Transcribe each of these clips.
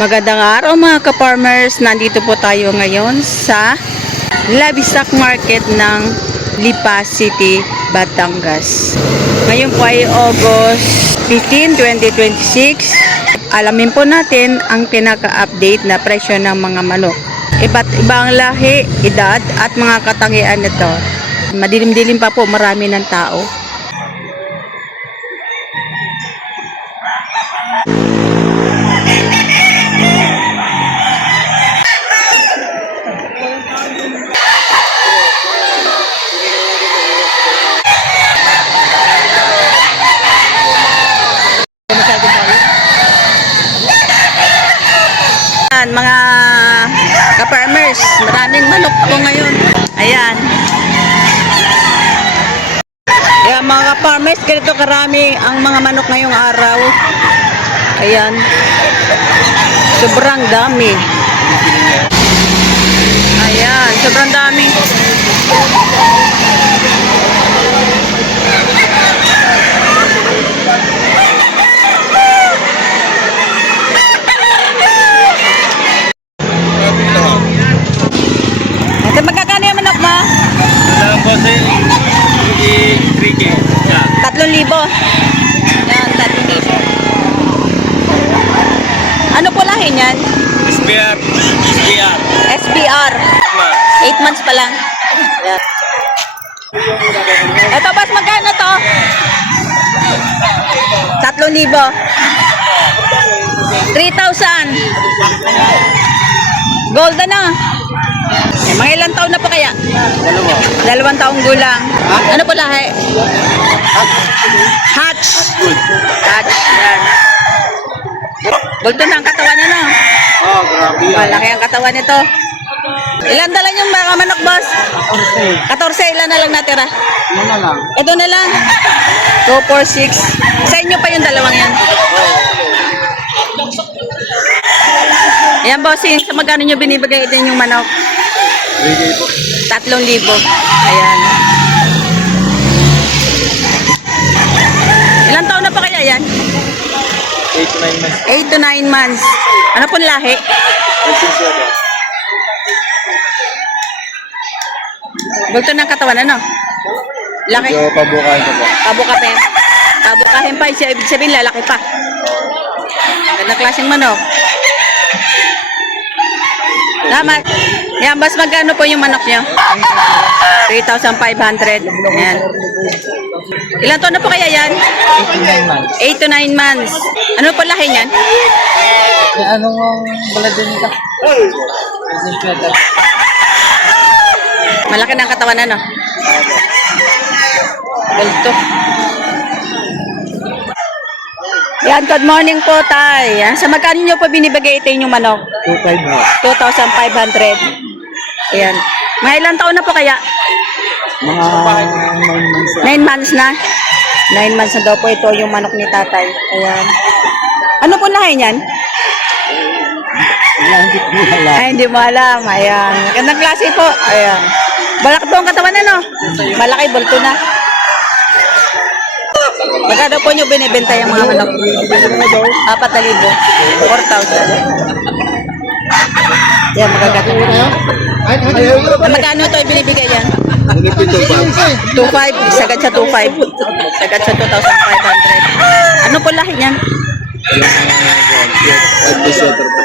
Magandang araw mga ka-farmers. Nandito po tayo ngayon sa Livestock Market ng Lipa City, Batangas. Ngayon po ay August 15, 2026. Alamin po natin ang pinaka-update na presyo ng mga manok. Iba't ibang lahi, edad at mga katangian nito. Madilim-dilim pa po, marami ng tao. Mga ka-farmers, maraming manok po ngayon. Ayan. Ayan mga ka-farmers, ganito karami ang mga manok ngayong araw. Ayan. Sobrang dami. Ayan, sobrang dami. Magkakano yung manok mo? Alam ko sa 3K. 3,000. Yan, 3,000. Ano po lahi niyan? SBR. SBR. 8 months pa lang. Yan. Ito, boss, magkano to? 3,000. 3,000. Golden na. Eh, mga ilang taon na po kaya? 2 taong gulang. Ano po lahi? Hatch. Hatch. Yan. Bulto na ang katawan niya, no? Oh, grabe yan. Malaki ang katawan nito. Ilan dala yung mga manok, boss? 14. Ilan na lang natira? Ano na lang? Ito na lang. 2, 4, 6. Sa inyo pa yung dalawang yan. Ayan, bossing. Sa magkano nyo binibigay din yung manok? 3K po. 3,000. Ayan. Ilang taon na pa kaya yan? 8 to 9 months. 8 to 9 months. Ano pong lahi? Bulto ng katawan, ano? Laki. Medyo pabukain ko po. Pabukahin. Pabukahin pa. Ibig sabihin, lalaki pa. Gandang klaseng manok. Tama. Yan, boss, magkano po yung manok nyo? 3,500. Yan. Ilan taon na po kaya yan? 8 to 9 months. Ano po lahi niyan? Anong balad din ito? Malaki na ang katawan, ano? Bulto. Yan, good morning po, tay. Yan, sa magkano nyo po binibigay ito yung manok? 2.5 mo. 2,500. Ayan. Mga ilang taon na po kaya? Mga 9 months. 9 months na. 9 months na daw po ito yung manok ni tatay. Ayan. Ano po lahi niyan? Ay, hindi mo alam. Ayan. Magandang klase po. Ayan. Balak po ang katawan, ano? Malaki, bulto na. Magkano po nyo binibenta yung mga manok? 4,000. 4,000. Yan, magaganda. Magkano ito binibigay yan? 2,500. Sagad sa 2,500. Sagad sa 2,500. Ano po lahi niyan?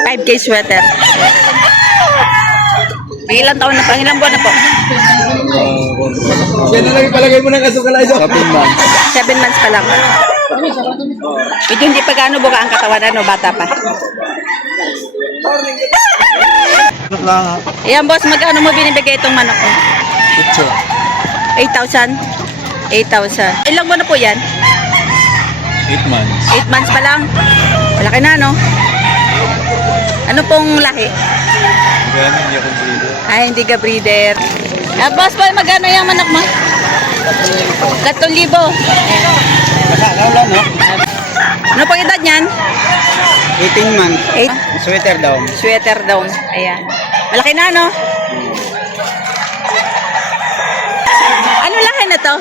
5K sweater. Ilang taon na pa? Ilang buwan na po? Yan na lang ipalagay mo ng asukal ito. 7 months. 7 months pa lang. Medyo hindi pa gaano buka ang katawan, ano, bata pa. Ayan, boss, magkano mo binibigay itong manok mo? 8,000? 8,000. Ilang buwan na po yan? 8 months. 8 months pa lang. Malaki na, no? Ano pong lahi? Ganun, hindi ako breeder. Ay, hindi ka breeder. Ah, boss, pa, magkano yung manok mo? 3,000. Wala, no? Ano pong edad niyan? 18 months. 8. Sweater daw. Sweater down. Ayan. Malaki na, no? Ano lahi na to?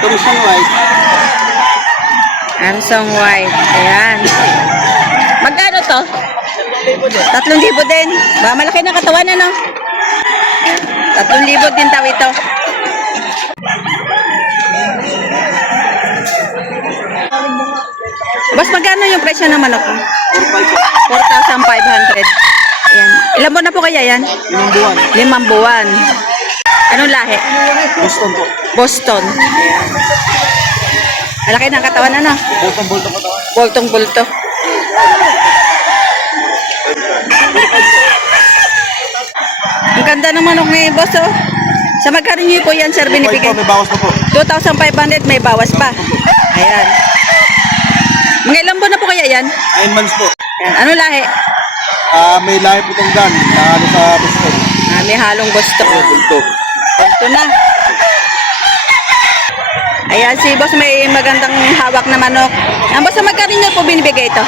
Thompson White. Amsong White. Ayan. Magkano to? 3,000 din. Ba, malaki na katawan, ano? 3,000 din daw ito. Boss, magkano yung presyo ng manok? 4,500. Ayan. Ilan buwan na po kaya yan? 5 buwan. 5 buwan. Anong lahi? Boston po. Boston. Ayan. Malaki ng katawan, ano? Bultong-bultong ko to. Bultong-bulto. Ang ganda ng manok ni boss, oh. Sa magkano niyo po yan, sir, binibigay? May bawas pa po. 2,500, may bawas pa. Ayan. Mga ilang buwan na po kaya yan? 9 months po. Ayan. Ano lahi? May lahi po itong gun na ano sa Boston. May halong gusto. Bulto. Ito na. Ayan, si boss may magandang hawak na manok. Ang boss, sa magkano niyo po binibigay ito?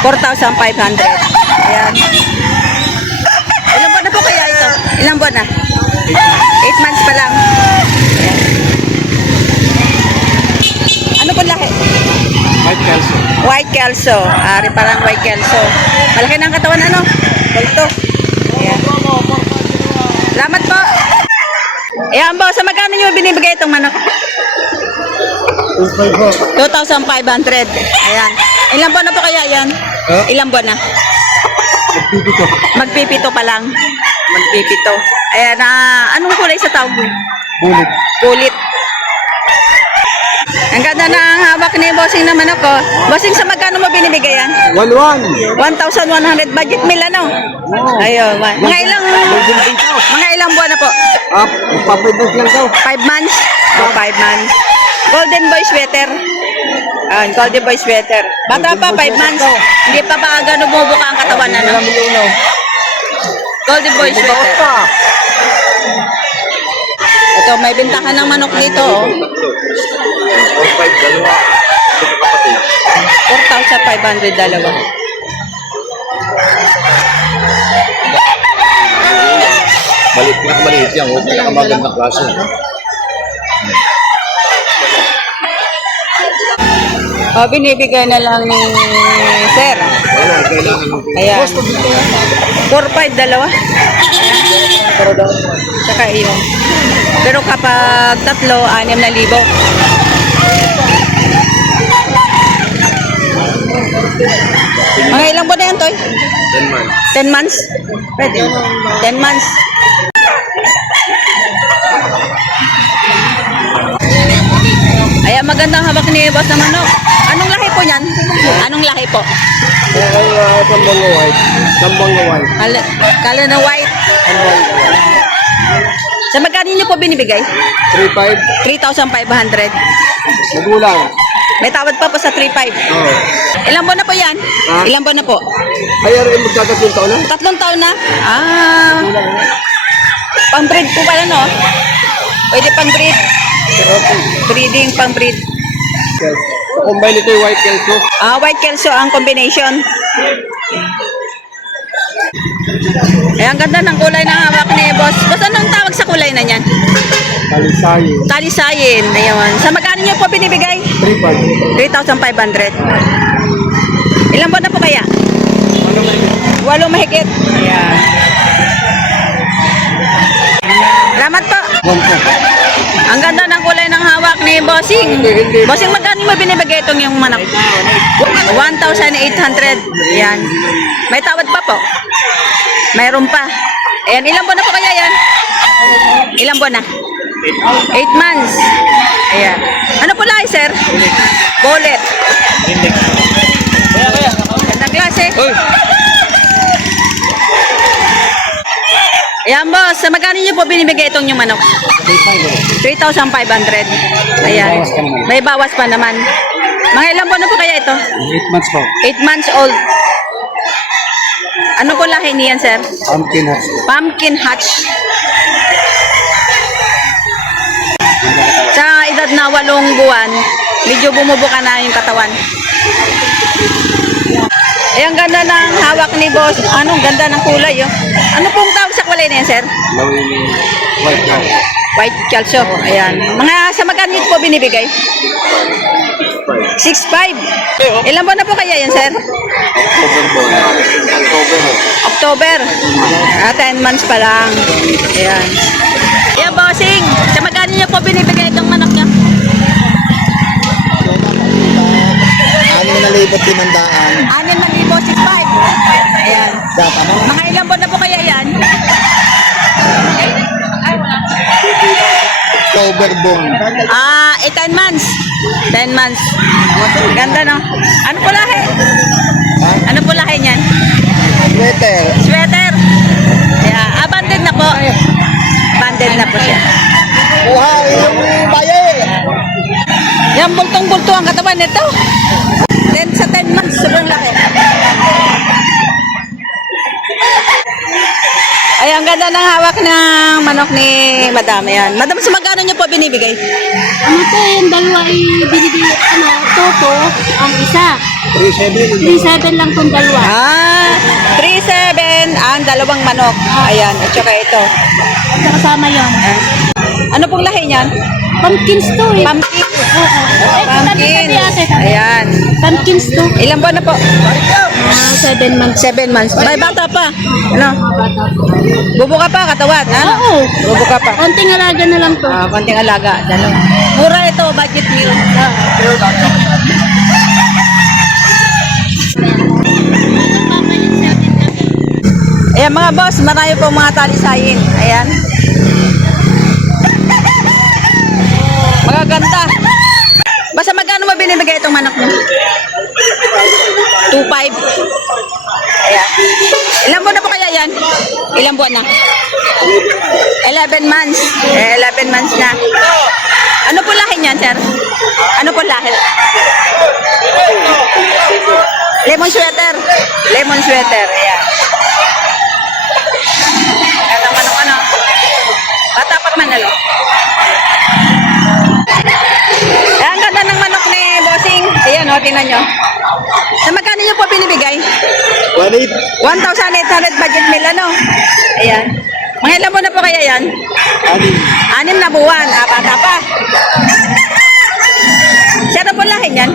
4,500. Ayan. Ilang buwan na po kaya ito? Ilang buwan na? 8 months pa lang. Ayan. Ano po lahi? White Kelso. White Kelso. Ari parang White Kelso. Malaki ng katawan, ano? Bulto. Ayan. Salamat po. Ayan, boss. Sa magkano nyo binibigay itong manok? 2,500. Ayan. Ilang buwan na po kaya yan? Ilang buwan na? Nagpipito. Magpipito pa lang. Magpipito. Ayan, anong kulay sa tawag mo? Bulit. Bulit. Ang ganda ng hawak ni bossing na manok, oh. Bossing, sa magkano mo binibigay yan? 1-1. 1,100 budget meal, ano? Ayun. Mga ilang buwan na po? Magpapados lang daw. 5 months? 5 months. Golden boy sweater. Golden boy sweater. Bata pa, 5 months. Hindi pa ba gano'n bumubuka ang katawan, ano? Golden boy sweater. Ito, may bintahan ng manok dito, oh. 4,500 dalawa. Maliit yan, huwag pinakamagandang klase. Binibigay na lang ni sir. Wala, kailangan mo. Ayan. 4,500 dalawa. Saka iyon. Pero kapag tatlo, 6,000. Mga ilang buwan na yan, Toy? 10 months. 10 months? Pwede. 10 months. Ayan, magandang hawak ni boss na manok. Anong lahi po yan? Anong lahi po? Sambanga white. Sambanga white. Kala na white. Sa magkano niyo po binibigay? 3-5. 3,500. Magulang. May tawad pa po sa 3,500. Oo. Ilang buwan na po yan? Ha? Ilang buwan na po? Kaya rin magtatatlong taon na? 3 taon na? Pang-breed po pala, no? Pwede pang-breed. Breeding, pang-breed. So, combine ito yung white kelso. White Kelso ang combination. Ang ganda ng kulay ng hawak ni boss. Boss, anong tawag sa kulay na yan? Talisayo. Talisayin. Ayun. Sa magkano niyo po binibigay? 3-5. 3,500. Ilang buwan na po kaya? 8 mahigit. Ayan. Salamat po. Ang ganda ng kulay ng hawak ni Bossing. Bossing, magkano mo binibigay itong yung manok? 1,800. Ayan. May tawad pa po. Mayroon pa. Ayan, ilang buwan na po kaya yan? Ilang buwan na? 8 months. Ayan. Ano po lahi, sir? Bullet. Gandang klase. Ayan, boss. Sa magkano niyo po binibigay itong yung manok? 3,500. Ayan. May bawas pa naman. Mga ilang buwan na po kaya ito? 8 months po. 8 months old. Ano po lahi niyan, sir? Pumpkin hat. Pumpkin hatch. Sa edad na 8 buwan, medyo bumubuka na yung katawan. Eh, ang ganda ng hawak ni boss. Anong ganda ng kulay, oh. Ano pong tawag sa kulay na yan, sir? White now. White Kelso. Ayan. Mga sa magkano po binibigay? 6.5. 6.5. Ilan buwan na po kaya yan, sir? October. 10 months pa lang. Ayan. Ayan, bossing. Sa magkano niyo po binibigay itong manok niya? 6,500. 6,500, 6.5. Ayan. Mga ilang buwan na po kaya yan? October bone. 10 months. 10 months. Ganda, no? Ano po lahi? Ano po lahi niyan? Sweater. Sweater. Yeah, abandoned na po. Abandoned na po siya. Buhay yung baye. Yan, bultong-bulto ang katawan nito. 10 sa 10 months, sobrang laki. Ay, ang ganda ng hawak ng manok ni Madam. Ayan. Madam, sa magkano niyo po binibigay? Ano to yung dalawa ay binibigay, toto, ang isa. 3,700. 3,700 lang tong dalawa. 3,700 ang dalawang manok. Ayan, at saka ito. At saka kasama yun. Ayan. Ano pong lahi niyan? Pumpkins to eh. Pumpkin. Pumpkin. Pumpkin. Ayan. Pumpkins to. Ilang buwan na po? 7 months. 7 months. May bata pa. Ano? Bata po. Bubuka pa, katawan. Ano? Oo. Bubuka pa. Konting alaga na lang to. Konting alaga. Dalawa. Mura ito, budget meal. Ayan mga boss, marami po mga talisayin. Ayan. Magaganda. Basta magkano mo binibigay itong manok mo? 2.5. Ayan. Ilang buwan na po kaya yan? Ilang buwan na? 11 months. 11 months na. Ano po lahi niyan, sir? Ano po lahi? Lemon sweater. Lemon sweater. Ayan. Ganda manok ano? Bata pa naman ano? Ayan, ang ganda ng manok ni Bossing. Ayan o, tingnan nyo. Sa magkano nyo po binibigay? 1,800 budget meal, ano? Ayan. Mga ilan mo na po kaya yan? 6 na buwan. Bata pa. Siya na po lahi yan?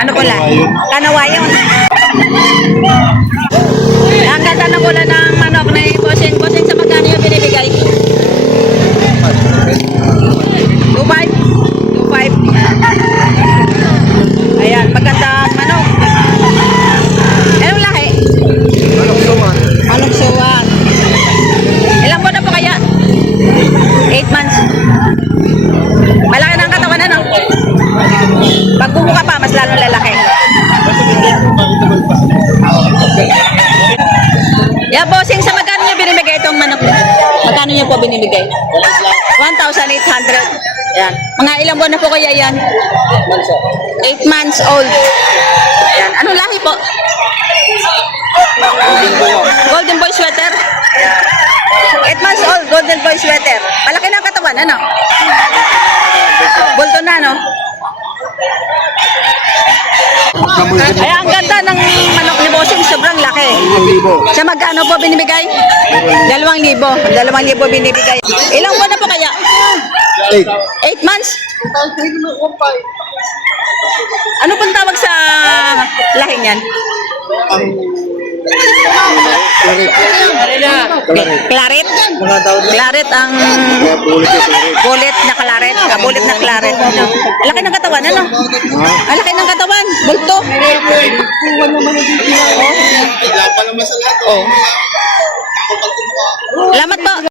Ano po lahi? Kanawayon. Ang ganda ng ulan ng manok ni Bossing. Bossing, sa magkano nyo binibigay? 2.5? 2.5. Ayan, maganda ang manok. Anong lahi? Manok suwan. Ilang buwan na po kaya? 8 months. Malaki na ang katawan, ano? Pag bumuka pa, mas lalong lalaki. Yeah, Bossing, sa magkano nyo binibigay itong manok? Magkano nyo po binibigay? 1,800. Yan. Mga ilang buwan na po kaya yan? 8 months old. Yan. Anong lahi po? Golden Boy sweater? 8 months old, Golden Boy sweater. Palaki na ang katawan, ano? Bulto na, no? Ay, ang ganda ng manok ni Bossing, sobrang laki. Sa magkano po binibigay? 2,000. 2,000 binibigay. Ilang buwan na po kaya? 8 months? Ano pong tawag sa lahi niyan? Claret? Claret ang bulit na claret. Bulit na claret. Laki ng katawan, ano? Ang laki ng katawan. Bulto. Salamat po.